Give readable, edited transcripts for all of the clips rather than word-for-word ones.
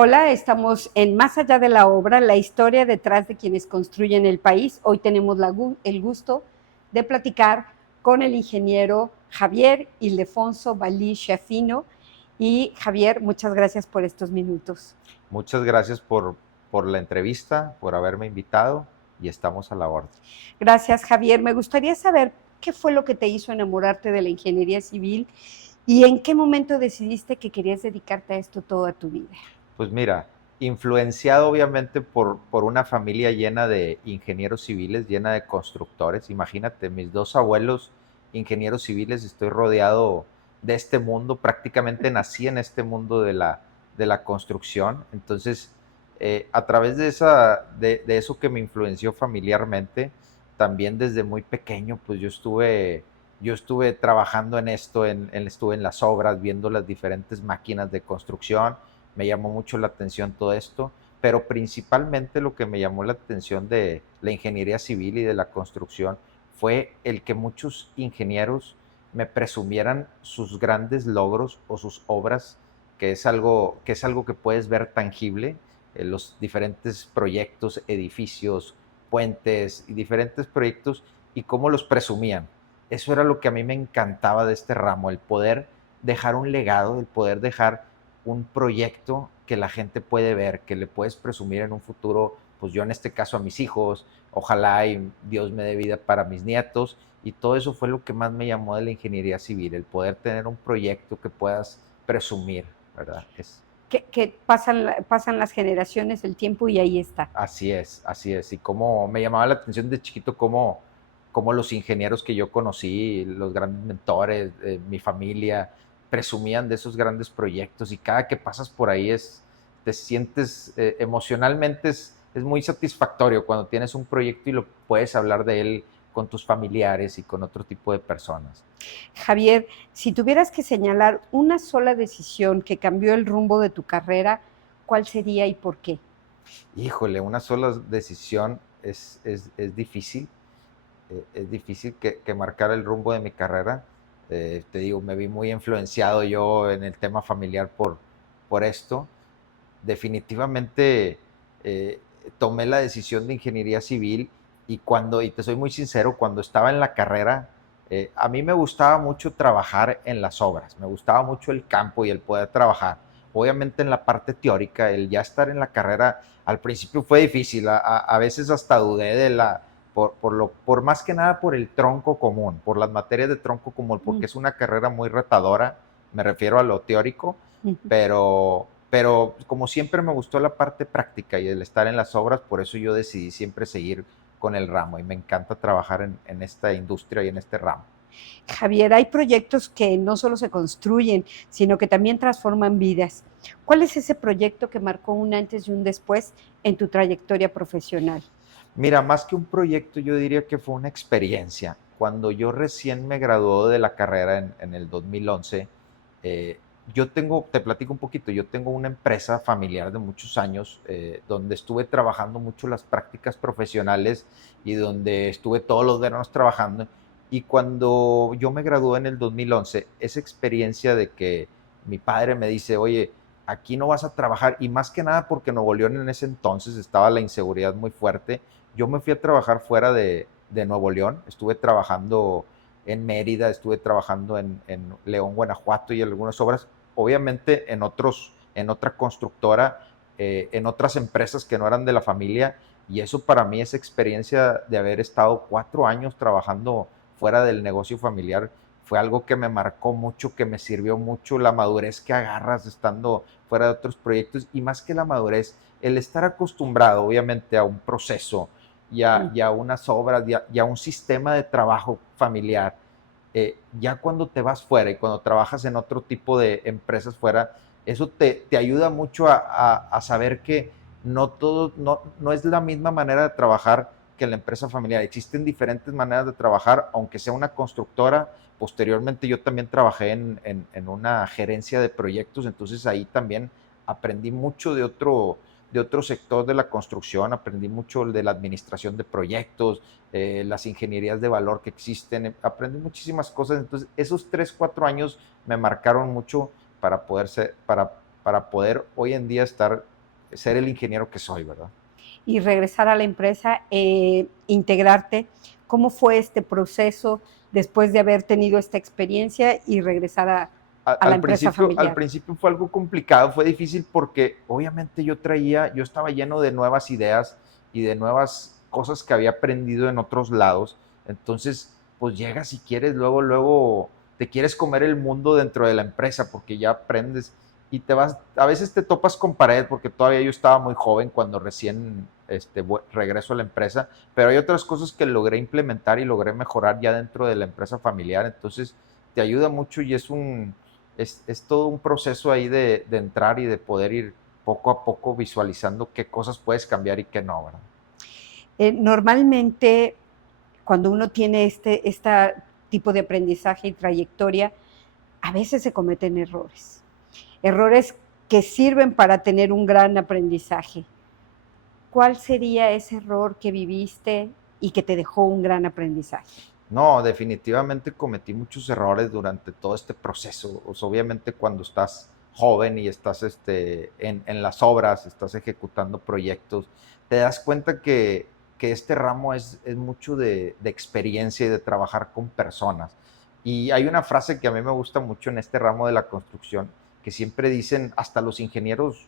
Hola, estamos en Más allá de la obra, la historia detrás de quienes construyen el país. Hoy tenemos el gusto de platicar con el ingeniero Javier Ildefonso Balí Schiaffino. Y Javier, muchas gracias por estos minutos. Muchas gracias por la entrevista, por haberme invitado y estamos a la orden. Gracias, Javier. Me gustaría saber qué fue lo que te hizo enamorarte de la ingeniería civil y en qué momento decidiste que querías dedicarte a esto toda tu vida. Pues mira, influenciado obviamente por una familia llena de ingenieros civiles, llena de constructores. Imagínate, mis dos abuelos ingenieros civiles, estoy rodeado de este mundo, prácticamente nací en este mundo de la construcción. Entonces, a través de eso que me influenció familiarmente, también desde muy pequeño, pues yo estuve trabajando en esto, estuve en las obras, viendo las diferentes máquinas de construcción. Me llamó mucho la atención todo esto, pero principalmente lo que me llamó la atención de la ingeniería civil y de la construcción fue el que muchos ingenieros me presumieran sus grandes logros o sus obras, que es algo que puedes ver tangible, los diferentes proyectos, edificios, puentes y diferentes proyectos, y cómo los presumían. Eso era lo que a mí me encantaba de este ramo, el poder dejar un legado, el poder dejar un proyecto que la gente puede ver, que le puedes presumir en un futuro, pues yo en este caso a mis hijos, ojalá y Dios me dé vida para mis nietos, y todo eso fue lo que más me llamó de la ingeniería civil, el poder tener un proyecto que puedas presumir, ¿verdad? Que pasan las generaciones, el tiempo y ahí está. Así es, y como me llamaba la atención de chiquito, como los ingenieros que yo conocí, los grandes mentores, mi familia, presumían de esos grandes proyectos, y cada que pasas por ahí te sientes emocionalmente, es muy satisfactorio cuando tienes un proyecto y lo puedes hablar de él con tus familiares y con otro tipo de personas. Javier, si tuvieras que señalar una sola decisión que cambió el rumbo de tu carrera, ¿cuál sería y por qué? Híjole, una sola decisión es difícil, es difícil que marcar el rumbo de mi carrera. Te digo, me vi muy influenciado yo en el tema familiar por esto. Definitivamente eh, tomé la decisión de ingeniería civil, y te soy muy sincero, cuando estaba en la carrera, a mí me gustaba mucho trabajar en las obras, me gustaba mucho el campo y el poder trabajar. Obviamente en la parte teórica, el ya estar en la carrera, al principio fue difícil, a veces hasta dudé por más que nada por el tronco común, por las materias de tronco común, porque es una carrera muy retadora, me refiero a lo teórico, pero como siempre me gustó la parte práctica y el estar en las obras, por eso yo decidí siempre seguir con el ramo, y me encanta trabajar en esta industria y en este ramo. Javier, hay proyectos que no solo se construyen, sino que también transforman vidas. ¿Cuál es ese proyecto que marcó un antes y un después en tu trayectoria profesional? Mira, más que un proyecto, yo diría que fue una experiencia. Cuando yo recién me gradué de la carrera en el 2011, te platico un poquito, yo tengo una empresa familiar de muchos años, donde estuve trabajando mucho las prácticas profesionales y donde estuve todos los veranos trabajando. Y cuando yo me gradué en el 2011, esa experiencia de que mi padre me dice, oye, aquí no vas a trabajar, y más que nada porque en Nuevo León en ese entonces estaba la inseguridad muy fuerte. Yo me fui a trabajar fuera de Nuevo León, estuve trabajando en Mérida, estuve trabajando en León, Guanajuato, y en algunas obras, obviamente en otra constructora, en otras empresas que no eran de la familia, y eso para mí, esa experiencia de haber estado 4 años trabajando fuera del negocio familiar, fue algo que me marcó mucho, que me sirvió mucho, la madurez que agarras estando fuera de otros proyectos, y más que la madurez, el estar acostumbrado obviamente a un proceso, ya unas obras, ya un sistema de trabajo familiar. Ya cuando te vas fuera y cuando trabajas en otro tipo de empresas fuera, eso te ayuda mucho a saber que no es la misma manera de trabajar que en la empresa familiar. Existen diferentes maneras de trabajar, aunque sea una constructora. Posteriormente yo también trabajé en una gerencia de proyectos, entonces ahí también aprendí mucho de otro sector de la construcción, aprendí mucho de la administración de proyectos, las ingenierías de valor que existen, aprendí muchísimas cosas. Entonces esos 3, 4 años me marcaron mucho para para poder hoy en día ser el ingeniero que soy, ¿verdad? Y regresar a la empresa, integrarte. ¿Cómo fue este proceso después de haber tenido esta experiencia y regresar a la empresa Al familiar? principio fue algo complicado, fue difícil porque obviamente yo estaba lleno de nuevas ideas y de nuevas cosas que había aprendido en otros lados. Entonces, pues llegas y quieres, luego te quieres comer el mundo dentro de la empresa porque ya aprendes y a veces te topas con pared porque todavía yo estaba muy joven cuando recién regreso a la empresa, pero hay otras cosas que logré implementar y logré mejorar ya dentro de la empresa familiar. Entonces, te ayuda mucho y es todo un proceso ahí de entrar y de poder ir poco a poco visualizando qué cosas puedes cambiar y qué no, ¿verdad? Normalmente, cuando uno tiene este tipo de aprendizaje y trayectoria, a veces se cometen errores. Errores que sirven para tener un gran aprendizaje. ¿Cuál sería ese error que viviste y que te dejó un gran aprendizaje? No, definitivamente cometí muchos errores durante todo este proceso. O sea, obviamente cuando estás joven y estás en las obras, estás ejecutando proyectos, te das cuenta que este ramo es mucho de experiencia y de trabajar con personas. Y hay una frase que a mí me gusta mucho en este ramo de la construcción, que siempre dicen, hasta los ingenieros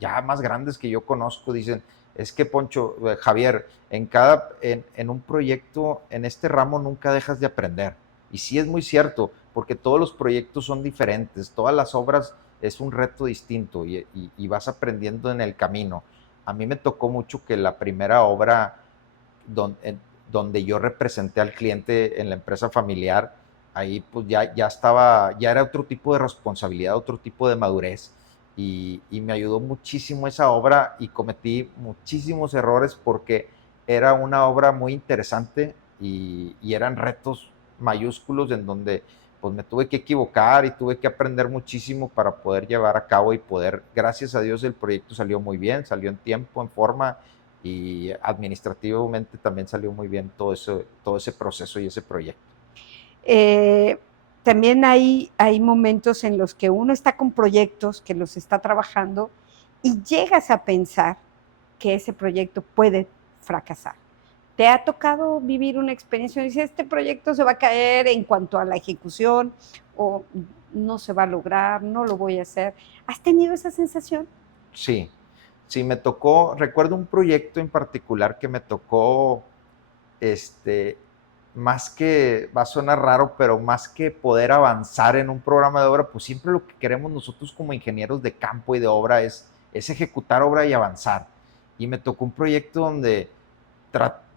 ya más grandes que yo conozco, dicen, es que Poncho, Javier, en un proyecto, en este ramo nunca dejas de aprender. Y sí es muy cierto, porque todos los proyectos son diferentes, todas las obras es un reto distinto y vas aprendiendo en el camino. A mí me tocó mucho que la primera obra donde yo representé al cliente en la empresa familiar, ahí pues ya era otro tipo de responsabilidad, otro tipo de madurez y me ayudó muchísimo esa obra y cometí muchísimos errores porque era una obra muy interesante y eran retos mayúsculos en donde pues me tuve que equivocar y tuve que aprender muchísimo para poder llevar a cabo y poder, gracias a Dios el proyecto salió muy bien, salió en tiempo, en forma y administrativamente también salió muy bien todo ese proceso y ese proyecto. Eh, También hay momentos en los que uno está con proyectos que los está trabajando y llegas a pensar que ese proyecto puede fracasar. ¿Te ha tocado vivir una experiencia donde dices, este proyecto se va a caer en cuanto a la ejecución o no se va a lograr, no lo voy a hacer? ¿Has tenido esa sensación? Sí, sí, me tocó, recuerdo un proyecto en particular que me tocó, este, más que, va a sonar raro, pero más que poder avanzar en un programa de obra, pues siempre lo que queremos nosotros como ingenieros de campo y de obra es ejecutar obra y avanzar. Y me tocó un proyecto donde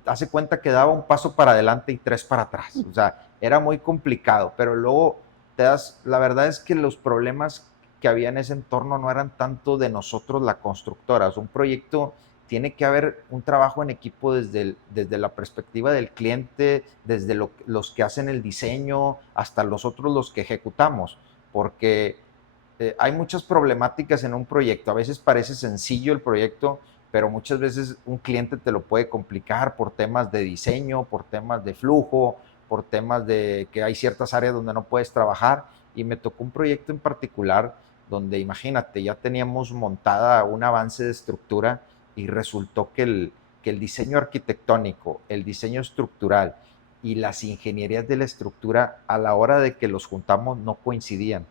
hace cuenta que daba un paso para adelante y tres para atrás. O sea, era muy complicado, pero luego la verdad es que los problemas que había en ese entorno no eran tanto de nosotros, la constructora. O sea, un proyecto tiene que haber un trabajo en equipo desde la perspectiva del cliente, desde los que hacen el diseño, hasta los que ejecutamos, porque hay muchas problemáticas en un proyecto. A veces parece sencillo el proyecto, pero muchas veces un cliente te lo puede complicar por temas de diseño, por temas de flujo, por temas de que hay ciertas áreas donde no puedes trabajar. Y me tocó un proyecto en particular donde, imagínate, ya teníamos montada un avance de estructura y resultó que el diseño arquitectónico, el diseño estructural y las ingenierías de la estructura a la hora de que los juntamos no coincidían.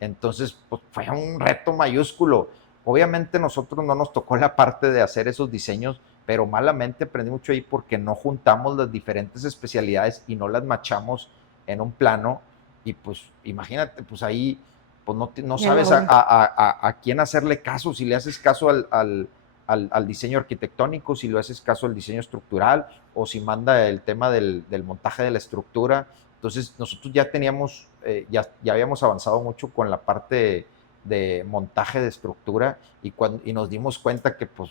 Entonces, pues fue un reto mayúsculo. Obviamente nosotros no nos tocó la parte de hacer esos diseños, pero malamente aprendí mucho ahí porque no juntamos las diferentes especialidades y no las machamos en un plano. Y pues imagínate, pues ahí pues no sabes a quién hacerle caso, si le haces caso al diseño arquitectónico, si le haces caso al diseño estructural o si manda el tema del montaje de la estructura. Entonces nosotros ya teníamos, ya habíamos avanzado mucho con la parte de montaje de estructura y nos dimos cuenta que pues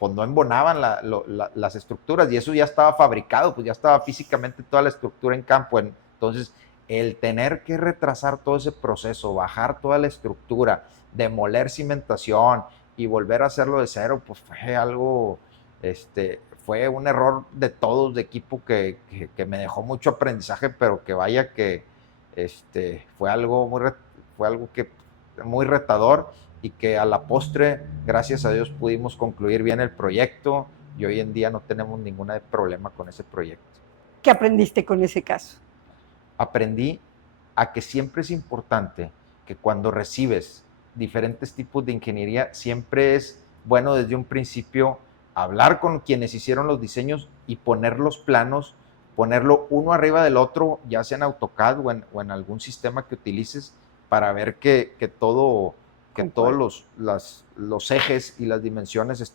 no embonaban las estructuras y eso ya estaba fabricado, pues ya estaba físicamente toda la estructura en campo. Entonces, el tener que retrasar todo ese proceso, bajar toda la estructura, demoler cimentación y volver a hacerlo de cero, pues fue algo, fue un error de todos, de equipo que me dejó mucho aprendizaje, pero que vaya que fue algo que muy retador y que a la postre, gracias a Dios, pudimos concluir bien el proyecto y hoy en día no tenemos ningún problema con ese proyecto. ¿Qué aprendiste con ese caso? Aprendí a que siempre es importante que cuando recibes diferentes tipos de ingeniería, siempre es bueno desde un principio hablar con quienes hicieron los diseños y poner los planos, ponerlo uno arriba del otro, ya sea en AutoCAD o en algún sistema que utilices, para ver que todos los ejes y las dimensiones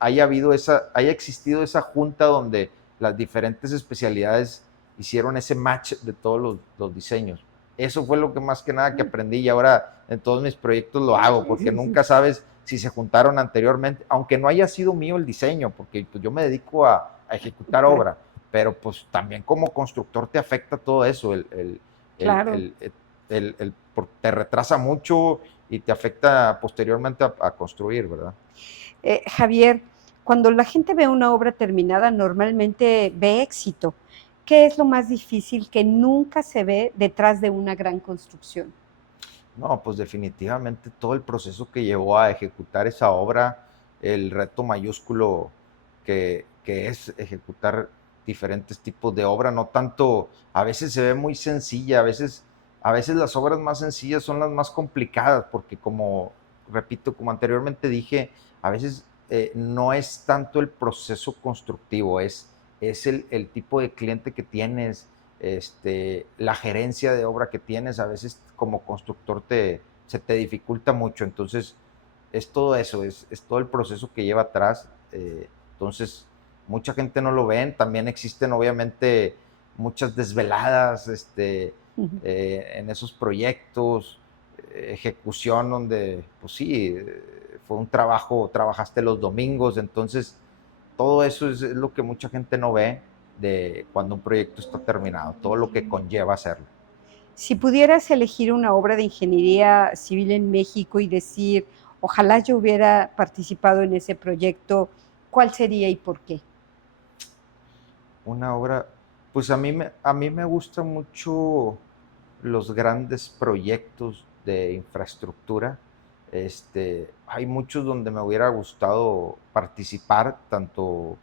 haya existido esa junta donde las diferentes especialidades hicieron ese match de todos los diseños. Eso fue lo que más que nada que aprendí y ahora en todos mis proyectos lo hago, porque nunca sabes si se juntaron anteriormente, aunque no haya sido mío el diseño, porque pues, yo me dedico a ejecutar obra, pero pues también como constructor te afecta todo eso, Claro. te retrasa mucho y te afecta posteriormente a construir, ¿verdad? Javier, cuando la gente ve una obra terminada, normalmente ve éxito. ¿Qué es lo más difícil que nunca se ve detrás de una gran construcción? No, pues definitivamente todo el proceso que llevó a ejecutar esa obra, el reto mayúsculo que es ejecutar diferentes tipos de obra, no tanto, a veces se ve muy sencilla, a veces las obras más sencillas son las más complicadas, porque como, repito, como anteriormente dije, a veces no es tanto el proceso constructivo, es el tipo de cliente que tienes, la gerencia de obra que tienes, a veces como constructor se te dificulta mucho, entonces es todo eso, es todo el proceso que lleva atrás, entonces mucha gente no lo ven, también existen obviamente muchas desveladas en esos proyectos, ejecución donde, pues sí, fue un trabajo, trabajaste los domingos, entonces todo eso es lo que mucha gente no ve de cuando un proyecto está terminado, todo lo que conlleva hacerlo. Si pudieras elegir una obra de ingeniería civil en México y decir, ojalá yo hubiera participado en ese proyecto, ¿cuál sería y por qué? Una obra, pues a mí me gustan mucho los grandes proyectos de infraestructura. Hay muchos donde me hubiera gustado participar, tanto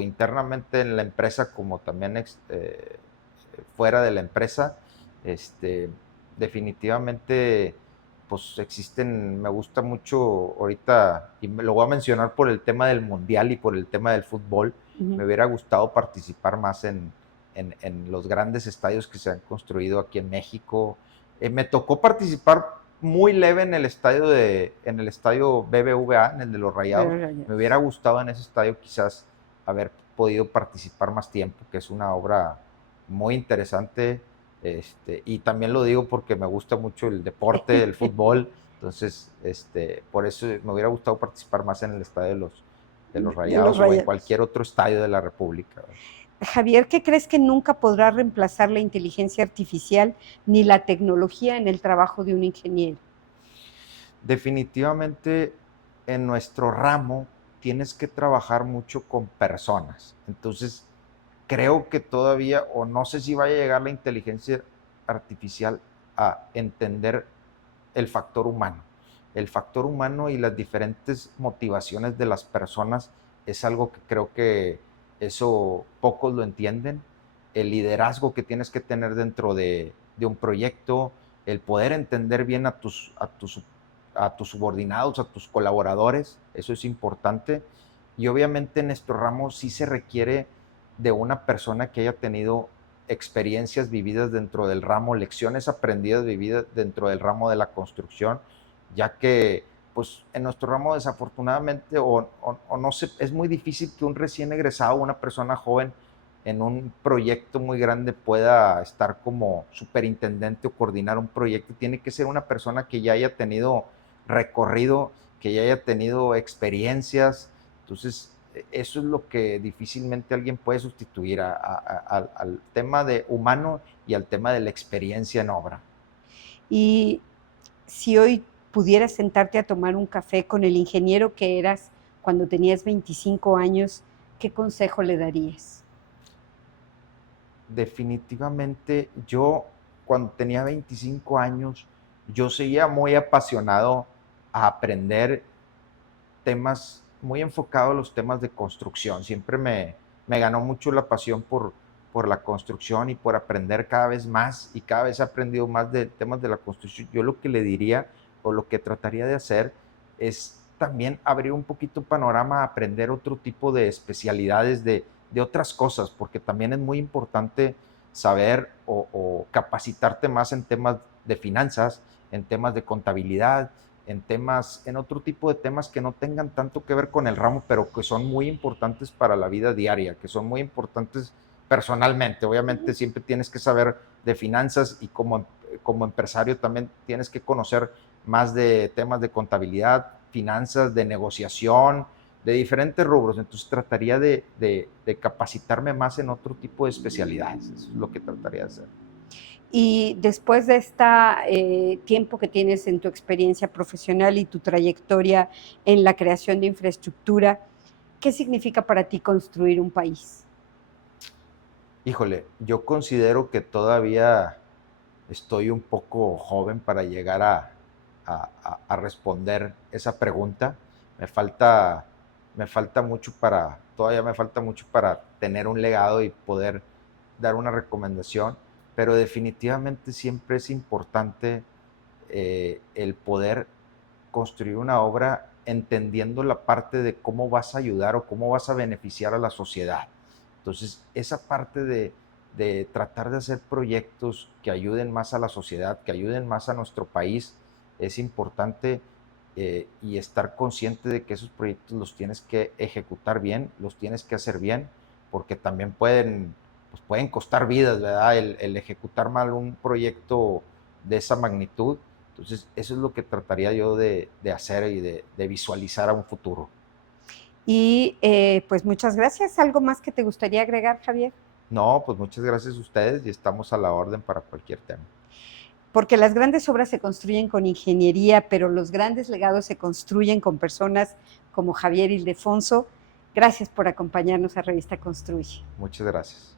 internamente en la empresa como también fuera de la empresa. Este, definitivamente, pues existen, me gusta mucho ahorita, y me lo voy a mencionar por el tema del mundial y por el tema del fútbol, me hubiera gustado participar más en los grandes estadios que se han construido aquí en México. Me tocó participar muy leve en el estadio BBVA, en el de los Rayados. Me hubiera gustado en ese estadio quizás haber podido participar más tiempo, que es una obra muy interesante. Y también lo digo porque me gusta mucho el deporte, el fútbol. Entonces, por eso me hubiera gustado participar más en el estadio de los Rayados o en cualquier otro estadio de la República. Javier, ¿qué crees que nunca podrá reemplazar la inteligencia artificial ni la tecnología en el trabajo de un ingeniero? Definitivamente en nuestro ramo tienes que trabajar mucho con personas. Entonces, creo que todavía, o no sé si vaya a llegar la inteligencia artificial a entender el factor humano. El factor humano y las diferentes motivaciones de las personas es algo que creo que eso pocos lo entienden. El liderazgo que tienes que tener dentro de un proyecto, el poder entender bien a tus subordinados, a tus colaboradores, eso es importante. Y obviamente en nuestro ramo sí se requiere de una persona que haya tenido experiencias vividas dentro del ramo, lecciones aprendidas vividas dentro del ramo de la construcción, ya que pues en nuestro ramo desafortunadamente o no sé, es muy difícil que un recién egresado, una persona joven en un proyecto muy grande pueda estar como superintendente o coordinar un proyecto. Tiene que ser una persona que ya haya tenido recorrido, que ya haya tenido experiencias. Entonces, eso es lo que difícilmente alguien puede sustituir al tema de humano y al tema de la experiencia en obra. Y si hoy pudieras sentarte a tomar un café con el ingeniero que eras cuando tenías 25 años, ¿qué consejo le darías? Definitivamente yo cuando tenía 25 años yo seguía muy apasionado a aprender temas, muy enfocado a los temas de construcción. Siempre me ganó mucho la pasión por la construcción y por aprender cada vez más, y cada vez he aprendido más de temas de la construcción. Yo lo que le diría o lo que trataría de hacer es también abrir un poquito panorama a aprender otro tipo de especialidades de otras cosas, porque también es muy importante saber o capacitarte más en temas de finanzas, en temas de contabilidad, en temas, en otro tipo de temas que no tengan tanto que ver con el ramo, pero que son muy importantes para la vida diaria, que son muy importantes personalmente. Obviamente siempre tienes que saber de finanzas, y como empresario también tienes que conocer más de temas de contabilidad, finanzas, de negociación, de diferentes rubros. Entonces trataría de capacitarme más en otro tipo de especialidades. Eso es lo que trataría de hacer. Y después de este tiempo que tienes en tu experiencia profesional y tu trayectoria en la creación de infraestructura, ¿qué significa para ti construir un país? Híjole, yo considero que todavía estoy un poco joven para llegar a responder esa pregunta. Me falta, me falta mucho todavía me falta mucho para tener un legado y poder dar una recomendación, pero definitivamente siempre es importante el poder construir una obra entendiendo la parte de cómo vas a ayudar o cómo vas a beneficiar a la sociedad. Entonces, esa parte de tratar de hacer proyectos que ayuden más a la sociedad, que ayuden más a nuestro país, es importante, y estar consciente de que esos proyectos los tienes que ejecutar bien, los tienes que hacer bien, porque también pueden costar vidas, ¿verdad? El ejecutar mal un proyecto de esa magnitud. Entonces, eso es lo que trataría yo de hacer y de visualizar a un futuro. Y pues muchas gracias. ¿Algo más que te gustaría agregar, Javier? No, pues muchas gracias a ustedes y estamos a la orden para cualquier tema. Porque las grandes obras se construyen con ingeniería, pero los grandes legados se construyen con personas como Javier Ildefonso. Gracias por acompañarnos a Revista Construye. Muchas gracias.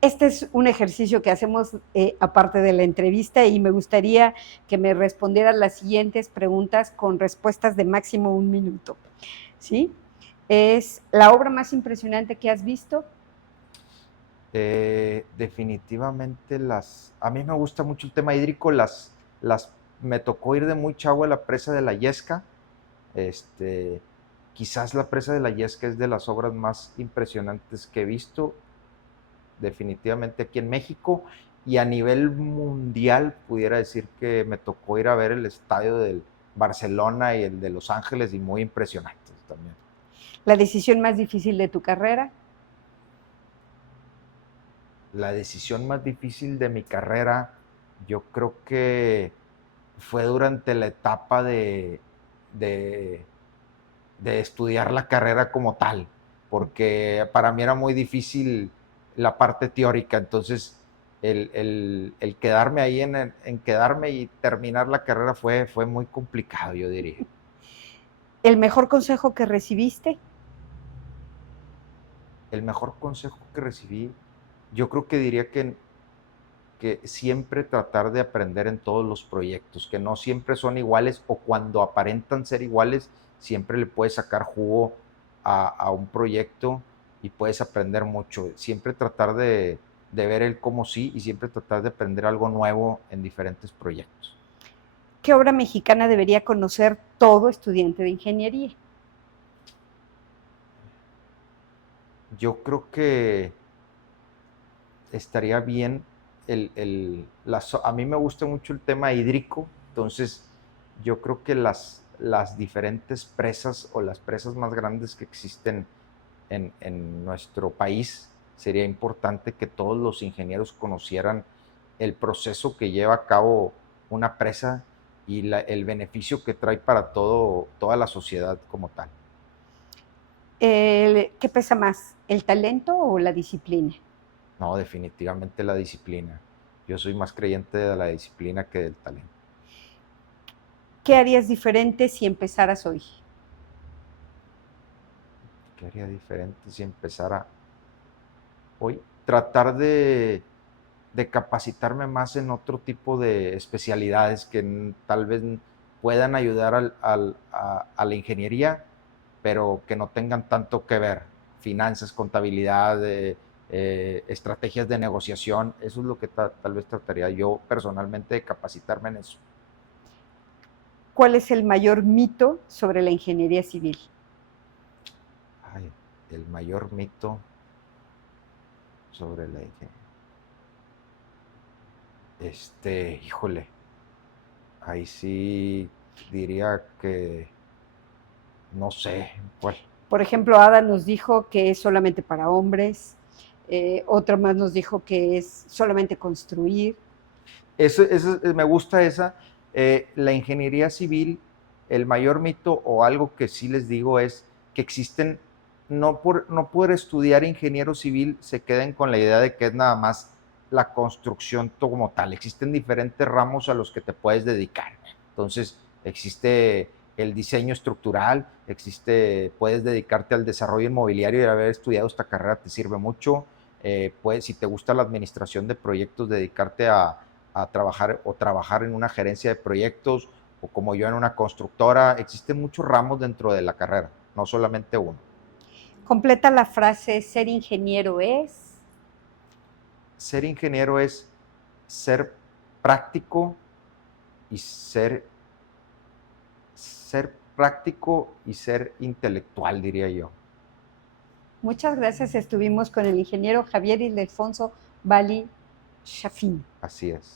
Este es un ejercicio que hacemos aparte de la entrevista, y me gustaría que me respondieras las siguientes preguntas con respuestas de máximo 1 minuto. ¿Sí? ¿Es la obra más impresionante que has visto? Definitivamente a mí me gusta mucho el tema hídrico. Me tocó ir de muy chavo a la presa de la Yesca. Quizás la presa de la Yesca es de las obras más impresionantes que he visto, definitivamente aquí en México, y a nivel mundial pudiera decir que me tocó ir a ver el estadio del Barcelona y el de Los Ángeles, y muy impresionantes también. ¿La decisión más difícil de tu carrera? La decisión más difícil de mi carrera, yo creo que fue durante la etapa de, de estudiar la carrera como tal, porque para mí era muy difícil la parte teórica. Entonces el quedarme ahí en quedarme y terminar la carrera fue muy complicado, yo diría. ¿El mejor consejo que recibiste? El mejor consejo que recibí, yo creo que diría que siempre tratar de aprender en todos los proyectos, que no siempre son iguales, o cuando aparentan ser iguales, siempre le puedes sacar jugo a un proyecto y puedes aprender mucho. Siempre tratar de ver el cómo sí, y siempre tratar de aprender algo nuevo en diferentes proyectos. ¿Qué obra mexicana debería conocer todo estudiante de ingeniería? Yo creo que estaría bien a mí me gusta mucho el tema hídrico. Entonces yo creo que las diferentes presas, o las presas más grandes que existen en nuestro país, sería importante que todos los ingenieros conocieran el proceso que lleva a cabo una presa, y el beneficio que trae para toda la sociedad como tal. ¿Qué pesa más, el talento o la disciplina? No, definitivamente la disciplina. Yo soy más creyente de la disciplina que del talento. ¿Qué harías diferente si empezaras hoy? ¿Qué haría diferente si empezara hoy? Tratar de capacitarme más en otro tipo de especialidades que tal vez puedan ayudar a la ingeniería, pero que no tengan tanto que ver. Finanzas, contabilidad, estrategias de negociación, eso es lo que tal vez trataría yo personalmente de capacitarme en eso. ¿Cuál es el mayor mito sobre la ingeniería civil? Ay, el mayor mito sobre la ingeniería. Híjole, ahí sí diría que no sé cuál. Por ejemplo, Ada nos dijo que es solamente para hombres, otra más nos dijo que es solamente construir. Me gusta esa. La ingeniería civil, el mayor mito o algo que sí les digo es que existen, no por estudiar ingeniero civil se queden con la idea de que es nada más la construcción como tal. Existen diferentes ramos a los que te puedes dedicar. Entonces, existe el diseño estructural, puedes dedicarte al desarrollo inmobiliario y haber estudiado esta carrera te sirve mucho. Si te gusta la administración de proyectos, dedicarte a trabajar en una gerencia de proyectos o como yo en una constructora. Existen muchos ramos dentro de la carrera, no solamente uno. Completa la frase, ser ingeniero es. Ser ingeniero es ser práctico y ser práctico y ser intelectual, diría yo. Muchas gracias. Estuvimos con el ingeniero Javier Ildefonso Bali Shafin. Así es.